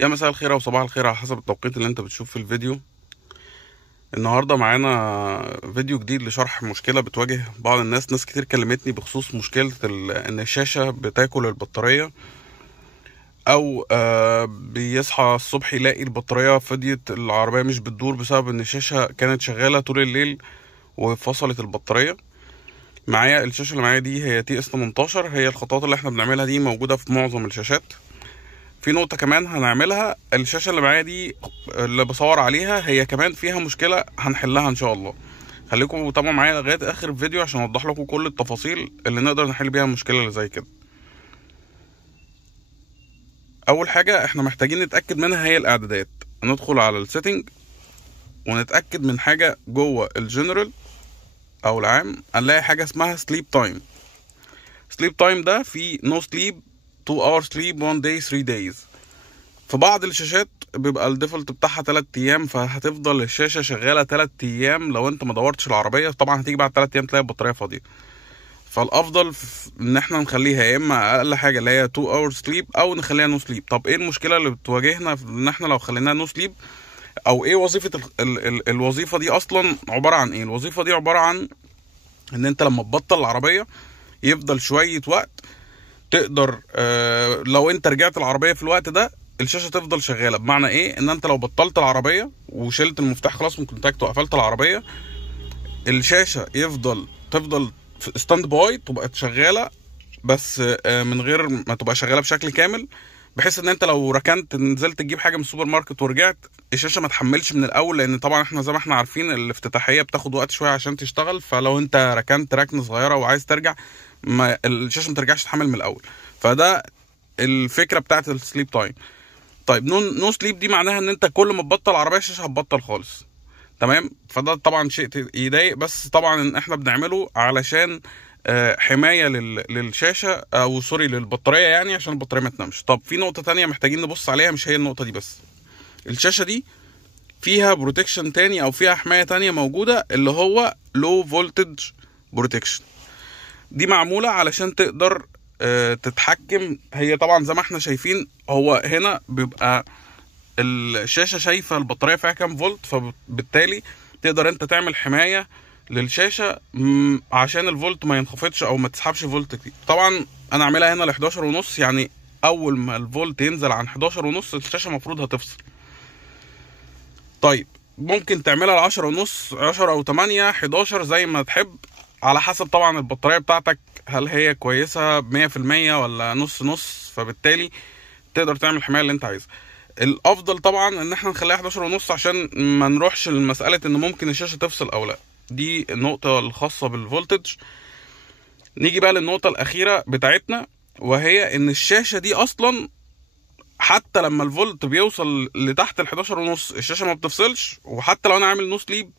يا مساء الخير او صباح الخير على حسب التوقيت اللي انت بتشوف في الفيديو. النهارده معانا فيديو جديد لشرح مشكله بتواجه بعض الناس. ناس كتير كلمتني بخصوص مشكله ان الشاشه بتاكل البطاريه، او بيصحى الصبح يلاقي البطاريه فضيت، العربيه مش بتدور بسبب ان الشاشه كانت شغاله طول الليل وفصلت البطاريه. معايا الشاشه اللي معايا دي هي TS 18. هي الخطوات اللي احنا بنعملها دي موجوده في معظم الشاشات. في نقطة كمان هنعملها، الشاشة اللي معايا دي اللي بصور عليها هي كمان فيها مشكلة هنحلها ان شاء الله. خليكم طبعا معايا لغاية اخر الفيديو عشان اوضح لكم كل التفاصيل اللي نقدر نحل بيها المشكلة اللي زي كده. اول حاجة احنا محتاجين نتأكد منها هي الاعدادات. ندخل على السيتنج ونتأكد من حاجة جوه الجنرال او العام، هنلاقي حاجة اسمها سليب تايم. سليب تايم ده في نو سليب، 2 hours sleep 1 day 3 days. في بعض الشاشات بيبقى الديفولت بتاعها 3 ايام، فهتفضل الشاشه شغاله 3 ايام. لو انت ما دورتش العربيه طبعا هتيجي بعد 3 ايام تلاقي البطاريه فاضيه. فالافضل ان احنا نخليها يا اما اقل حاجه اللي هي 2 hours sleep او نخليها نو سليب. طب ايه المشكله اللي بتواجهنا في ان احنا لو خليناها نو سليب؟ او ايه وظيفه الوظيفه دي اصلا عباره عن ايه؟ الوظيفه دي عباره عن ان انت لما تبطل العربيه يفضل شويه وقت تقدر لو انت رجعت العربيه في الوقت ده الشاشه تفضل شغاله. بمعنى ايه؟ ان انت لو بطلت العربيه وشلت المفتاح خلاص من كونتاكت وقفلت العربيه، الشاشه تفضل ستاند باي، تبقى شغاله بس من غير ما تبقى شغاله بشكل كامل، بحيث ان انت لو ركنت نزلت تجيب حاجه من السوبر ماركت ورجعت الشاشه ما تحملش من الاول، لان طبعا احنا زي ما احنا عارفين الافتتاحيه بتاخد وقت شويه عشان تشتغل. فلو انت ركنت ركنه صغيره وعايز ترجع، ما الشاشه ما ترجعش تحمل من الاول. فده الفكره بتاعت السليب تايم. طيب نو سليب دي معناها ان انت كل ما تبطل العربيه الشاشه هتبطل خالص. تمام. فده طبعا شيء يضايق، بس طبعا احنا بنعمله علشان حمايه للشاشه او سوري للبطاريه، يعني عشان البطاريه ما تنامش. طب في نقطه تانية محتاجين نبص عليها، مش هي النقطه دي بس. الشاشه دي فيها بروتكشن تاني او فيها حمايه تانية موجوده، اللي هو لو فولتج بروتكشن. دي معموله علشان تقدر تتحكم. هي طبعا زي ما احنا شايفين، هو هنا بيبقى الشاشه شايفه البطاريه فيها كام فولت، فبالتالي تقدر انت تعمل حمايه للشاشه عشان الفولت ما ينخفضش او ما تسحبش فولت كتير. طبعا انا عاملها هنا ل 11 ونص، يعني اول ما الفولت ينزل عن 11 ونص الشاشه المفروض هتفصل. طيب ممكن تعملها ل 10 ونص، 10 او 8، 11 زي ما تحب، على حسب طبعا البطاريه بتاعتك هل هي كويسه 100% ولا نص نص، فبالتالي تقدر تعمل الحمايه اللي انت عايزها. الافضل طبعا ان احنا نخليها 11 ونص عشان ما نروحش لمساله ان ممكن الشاشه تفصل او لا. دي النقطه الخاصه بالفولتج. نيجي بقى للنقطه الاخيره بتاعتنا، وهي ان الشاشه دي اصلا حتى لما الفولت بيوصل لتحت ال 11 ونص الشاشه ما بتفصلش، وحتى لو انا عامل نو سليب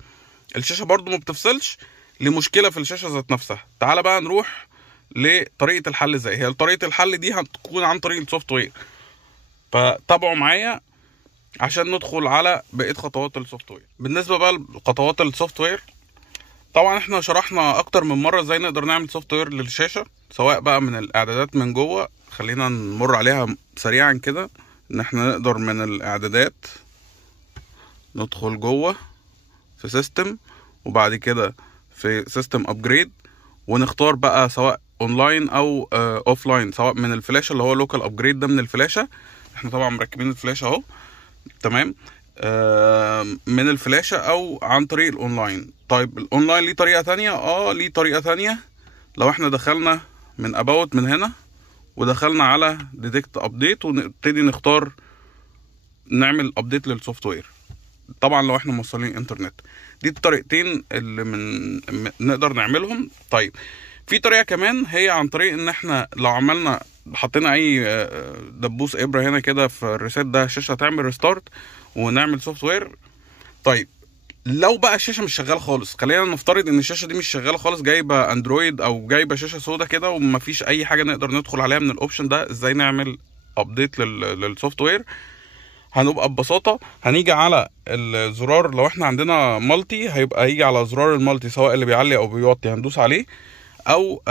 الشاشه برضو ما بتفصلش لمشكله في الشاشه ذات نفسها. تعال بقى نروح لطريقه الحل ازاي. هي طريقه الحل دي هتكون عن طريق السوفت وير، فتابعوا معايا عشان ندخل على بقيه خطوات السوفت وير. بالنسبه بقى لخطوات السوفت وير، طبعا احنا شرحنا اكتر من مره ازاي نقدر نعمل سوفت وير للشاشه، سواء بقى من الاعدادات من جوه. خلينا نمر عليها سريعا كده. ان احنا نقدر من الاعدادات ندخل جوه في سيستم، وبعد كده في سيستم ابجريد، ونختار بقى سواء اونلاين او اوف لاين، سواء من الفلاشه اللي هو لوكال ابجريد ده من الفلاشه. احنا طبعا مركبين الفلاشه اهو، تمام، من الفلاشه او عن طريق الاونلاين. طيب الاونلاين ليه طريقه تانية؟ ليه طريقه تانية. لو احنا دخلنا من اباوت من هنا ودخلنا على ديتكت ابديت ونبتدي نختار نعمل ابديت للسوفت وير، طبعا لو احنا موصلين انترنت. دي الطريقتين اللي نقدر نعملهم. طيب في طريقه كمان، هي عن طريق ان احنا لو عملنا حطينا اي دبوس ابره هنا كده في الريسيت ده، الشاشه هتعمل ريستارت ونعمل سوفت وير. طيب لو بقى الشاشه مش شغاله خالص، خلينا نفترض ان الشاشه دي مش شغاله خالص، جايبه اندرويد او جايبه شاشه سودا كده ومفيش اي حاجه نقدر ندخل عليها من الاوبشن ده، ازاي نعمل ابديت للسوفت وير؟ هنبقى ببساطه هنيجي على الزرار، لو احنا عندنا مالتي هيبقى هيجي على زرار المالتي سواء اللي بيعلي او بيوطي، هندوس عليه. او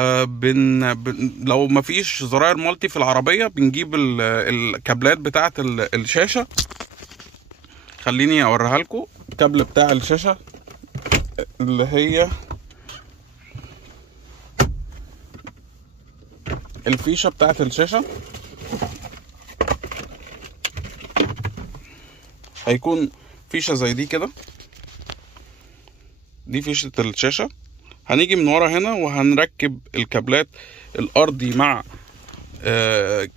لو مفيش زراير مالتي في العربيه بنجيب الكابلات بتاعه الشاشه. خليني اوريها لكم. الكابل بتاع الشاشه اللي هي الفيشه بتاعه الشاشه هيكون فيشه زي دي كده، دي فيشه الشاشه. هنيجي من ورا هنا وهنركب الكابلات الارضي مع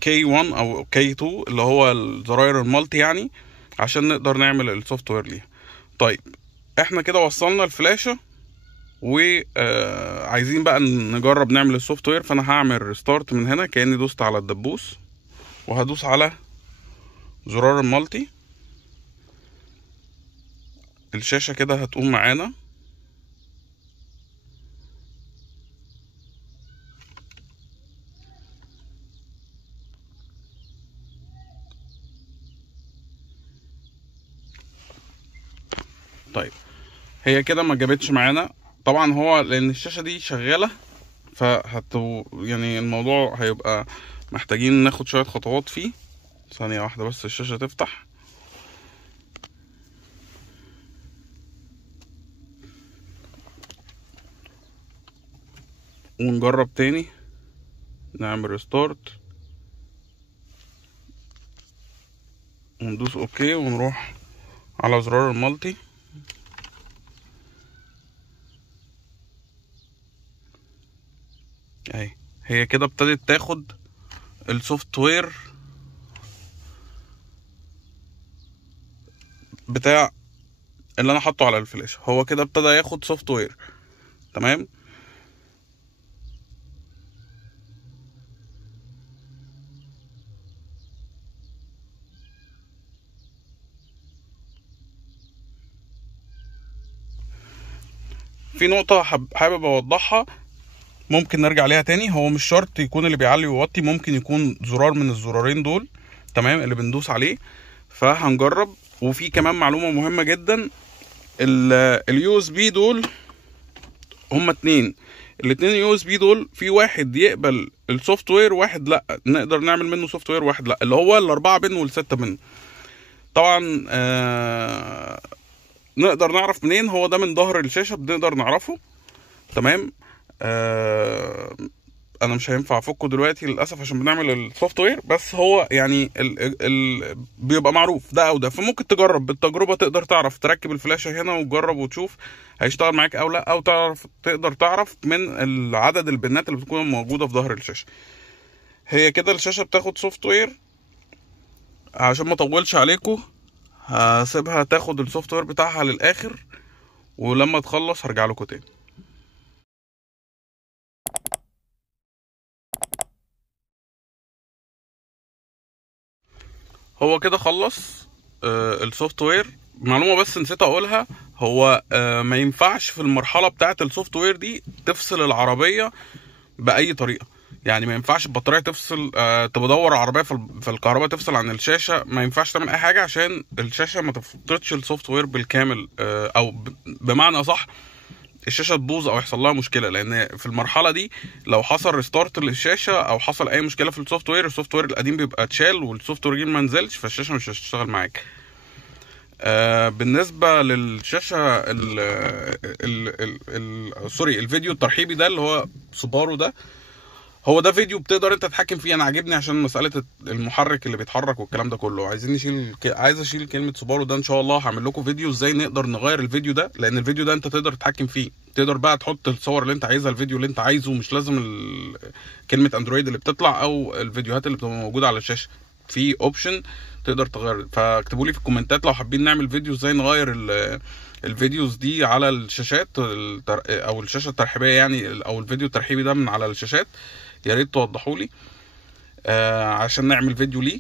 K1 او K2 اللي هو الزراير المالتي يعني، عشان نقدر نعمل السوفت وير ليها. طيب احنا كده وصلنا الفلاشه وعايزين بقى نجرب نعمل السوفت وير. فانا هعمل ريستارت من هنا كاني دوست على الدبوس، وهدوس على زرار المالتي. الشاشه كده هتقوم معانا. طيب هي كده ما جابتش معانا طبعا، هو لان الشاشه دي شغاله يعني الموضوع هيبقى محتاجين ناخد شويه خطوات فيه. ثانيه واحده بس الشاشه تفتح. ونجرب تاني، نعمل ريستارت وندوس اوكي ونروح على زرار المالتي. اهي هي كده ابتدت تاخد السوفت وير بتاع اللي انا حاطه على الفلاشه. هو كده ابتدى ياخد سوفت وير تمام. في نقطة حابب اوضحها، ممكن نرجع ليها تاني. هو مش شرط يكون اللي بيعلي ويوطي، ممكن يكون زرار من الزرارين دول تمام اللي بندوس عليه. فهنجرب. وفي كمان معلومة مهمة جدا، اليو اس بي دول هما الاتنين يو اس بي دول، في واحد يقبل السوفت وير واحد لا، نقدر نعمل منه سوفت وير واحد لا، اللي هو ال4 بن وال6 بن. طبعا نقدر نعرف منين؟ هو ده من ظهر الشاشة بنقدر نعرفه تمام. انا مش هينفع افكه دلوقتي للاسف عشان بنعمل السوفت وير، بس هو يعني بيبقى معروف ده او ده. فممكن تجرب بالتجربه، تقدر تعرف تركب الفلاشه هنا وتجرب وتشوف هيشتغل معاك او لا، او تقدر تعرف من عدد البنات اللي بتكون موجوده في ظهر الشاشه. هي كده الشاشه بتاخد سوفت وير. عشان ما اطولش عليكم هسيبها تاخد السوفت وير بتاعها للاخر، ولما تخلص هرجع لكم تاني. هو كده خلص السوفت وير. معلومه بس نسيت اقولها، هو ما ينفعش في المرحله بتاعه السوفت وير دي تفصل العربيه باي طريقه. يعني ما ينفعش البطاريه تفصل، تدور العربيه في الكهرباء تفصل عن الشاشه، ما ينفعش تعمل اي حاجه عشان الشاشه ما تفقدش السوفت وير بالكامل، او بمعنى صح الشاشه تبوظ او يحصل لها مشكله. لان في المرحله دي لو حصل ريستارت للشاشه او حصل اي مشكله في السوفت وير القديم بيبقى اتشال والسوفت وير الجديد ما نزلش، فالشاشه مش هتشتغل معاك. بالنسبه للشاشه سوري الفيديو الترحيبي ده اللي هو سوبارو ده، هو ده فيديو بتقدر انت تتحكم فيه. انا عاجبني عشان مساله المحرك اللي بيتحرك والكلام ده كله. عايز اشيل كلمه سوبارو ده. ان شاء الله هعمل لكم فيديو ازاي نقدر نغير الفيديو ده، لان الفيديو ده انت تقدر تتحكم فيه. تقدر بقى تحط الصور اللي انت عايزها، الفيديو اللي انت عايزه، مش لازم كلمه اندرويد اللي بتطلع او الفيديوهات اللي بتبقى موجوده على الشاشه. في اوبشن تقدر تغير. فاكتبوا لي في الكومنتات لو حابين نعمل فيديو ازاي نغير الفيديوز دي على الشاشات، او الشاشه الترحيبيه يعني، او الفيديو الترحيبي ده من على الشاشات. يا ريت توضحوا لي عشان نعمل فيديو ليه.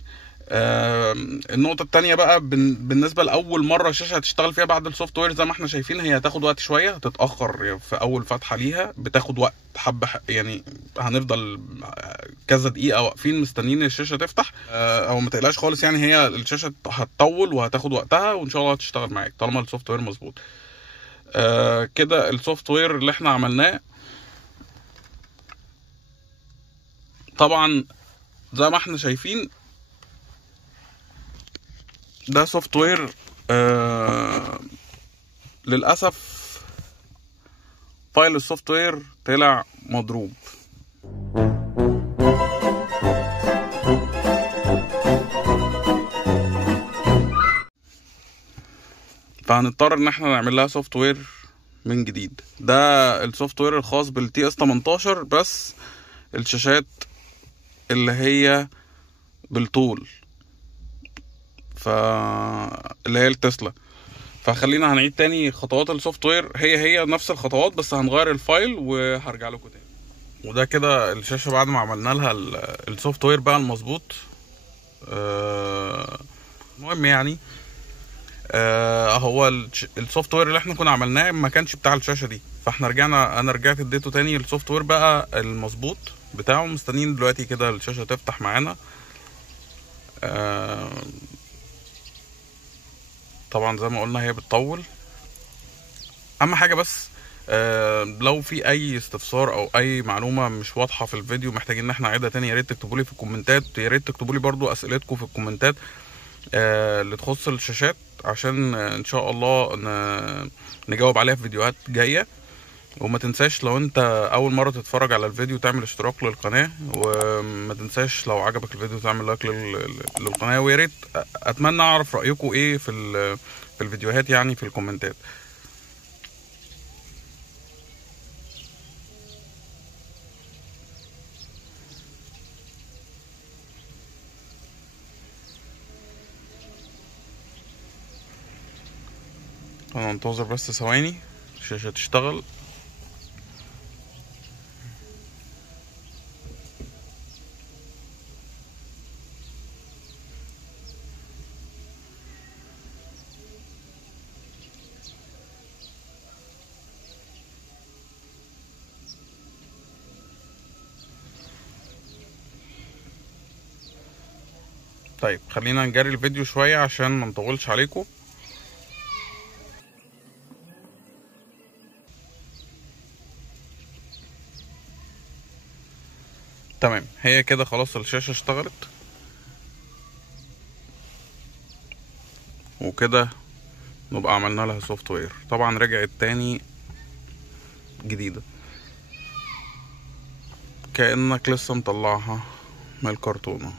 النقطه الثانيه بقى بالنسبه لاول مره الشاشه هتشتغل فيها بعد السوفت وير، زي ما احنا شايفين هي هتاخد وقت شويه، هتتاخر في اول فتحه ليها، بتاخد وقت حبه يعني. هنفضل كذا دقيقه واقفين مستنيين الشاشه تفتح، او ما تقلقش خالص يعني. هي الشاشه هتطول وهتاخد وقتها، وان شاء الله هتشتغل معاك طالما السوفت وير مظبوط. كده السوفت وير اللي احنا عملناه طبعا زي ما احنا شايفين ده سوفت وير للاسف فايل السوفت وير طلع مضروب. فهنضطر ان احنا نعمل لها سوفت وير من جديد. ده السوفت وير الخاص بالتي اس 18 بس الشاشات اللي هي بالطول، اللي هي التسلا. فخلينا هنعيد تاني خطوات السوفت وير، هي نفس الخطوات بس هنغير الفايل وهرجع لكم تاني. وده كده الشاشة بعد ما عملنا لها السوفت وير بقى المظبوط. المهم يعني هو السوفت وير اللي احنا كنا عملناه ما كانش بتاع الشاشة دي، فاحنا انا رجعت اديته تاني السوفت وير بقى المظبوط بتاعه. مستنيين دلوقتي كده الشاشة تفتح معانا. طبعا زي ما قلنا هي بتطول. اهم حاجة بس لو في اي استفسار او اي معلومة مش واضحة في الفيديو محتاجين ان احنا نعيدها تاني، يا ريت تكتبوا لي في الكومنتات، يا ريت تكتبوا لي برضو اسئلتكم في الكومنتات اللي تخص الشاشات، عشان ان شاء الله نجاوب عليها في فيديوهات جاية. وما تنساش لو انت اول مرة تتفرج على الفيديو تعمل اشتراك للقناة، وما تنساش لو عجبك الفيديو تعمل لايك للقناة. ويا ريت اتمنى اعرف رأيكم ايه في الفيديوهات يعني في الكومنتات. هننتظر بس ثواني الشاشة تشتغل. طيب خلينا نجري الفيديو شوية عشان ما نطولش عليكم. تمام، هي كده خلاص الشاشة اشتغلت وكده نبقى عملنا لها سوفت وير. طبعا رجعت تاني جديدة كأنك لسه مطلعها من الكرتونة.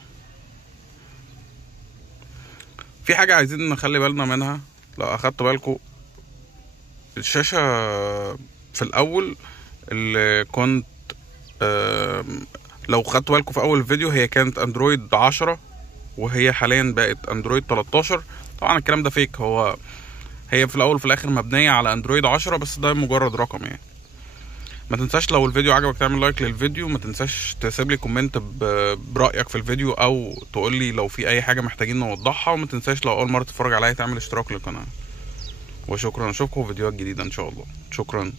في حاجة عايزين نخلي بالنا منها، لو اخدتوا بالكم الشاشة في الاول اللي كنت لو خدتوا بالكم في اول فيديو هي كانت اندرويد 10 وهي حاليا بقت اندرويد 13. طبعا الكلام ده فيك، هي في الاول وفي الاخر مبنية على اندرويد 10 بس ده مجرد رقم يعني. ما تنساش لو الفيديو عجبك تعمل لايك للفيديو، ما تنساش تسيب لي كومنت برأيك في الفيديو او تقول لي لو في اي حاجة محتاجين نوضحها، وما تنساش لو اول مرة تتفرج عليا تعمل اشتراك للقناة. وشكرا، اشوفكم في فيديوهات جديدة ان شاء الله. شكرا.